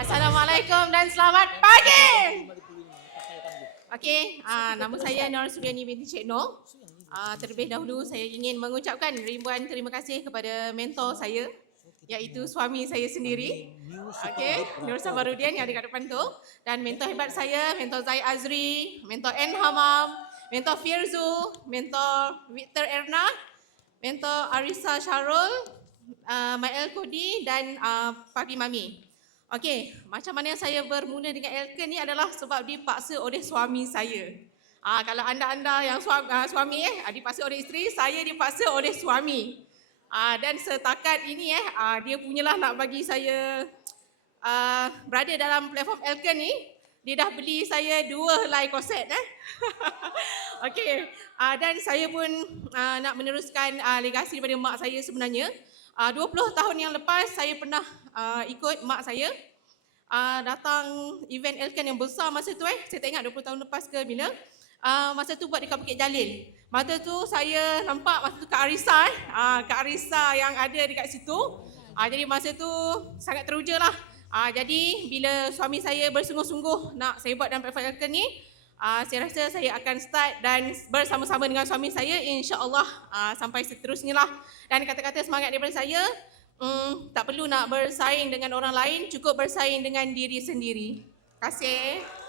Assalamualaikum dan selamat pagi. Okey, nama saya Nur Suryani binti Cik Noh. Terlebih dahulu saya ingin mengucapkan ribuan terima kasih kepada mentor saya, iaitu suami saya sendiri. Okey, Nur Sabaruddin yang ada kat depan tu. Dan mentor hebat saya, mentor Zai Azri, mentor N Hamam, mentor Firzu, mentor Victor Erna, mentor Arisa Syarul, Mael Kodi dan Papi Mami. Okey, macam mana saya bermula dengan Elken ni adalah sebab dipaksa oleh suami saya. Kalau anda-anda yang suami dipaksa oleh isteri, saya dipaksa oleh suami. Dan setakat ini dia punyalah nak bagi saya berada dalam platform Elken ni. Dia dah beli saya 2 helai korset Okey, dan saya pun nak meneruskan legasi daripada mak saya sebenarnya. 20 tahun yang lepas saya pernah ikut mak saya datang event Elken yang besar masa tu Saya tak ingat 20 tahun lepas ke bila. Masa tu buat dekat Bukit Jalil. Masa tu saya nampak masa tu Kak Arisa Kak Arisa yang ada dekat situ. Jadi masa tu sangat teruja lah. Jadi bila suami saya bersungguh-sungguh nak saya buat dalam platform Elken ni, saya rasa saya akan start dan bersama-sama dengan suami saya insya-Allah sampai seterusnya lah. Dan kata-kata semangat daripada saya, tak perlu nak bersaing dengan orang lain, cukup bersaing dengan diri sendiri. Terima kasih.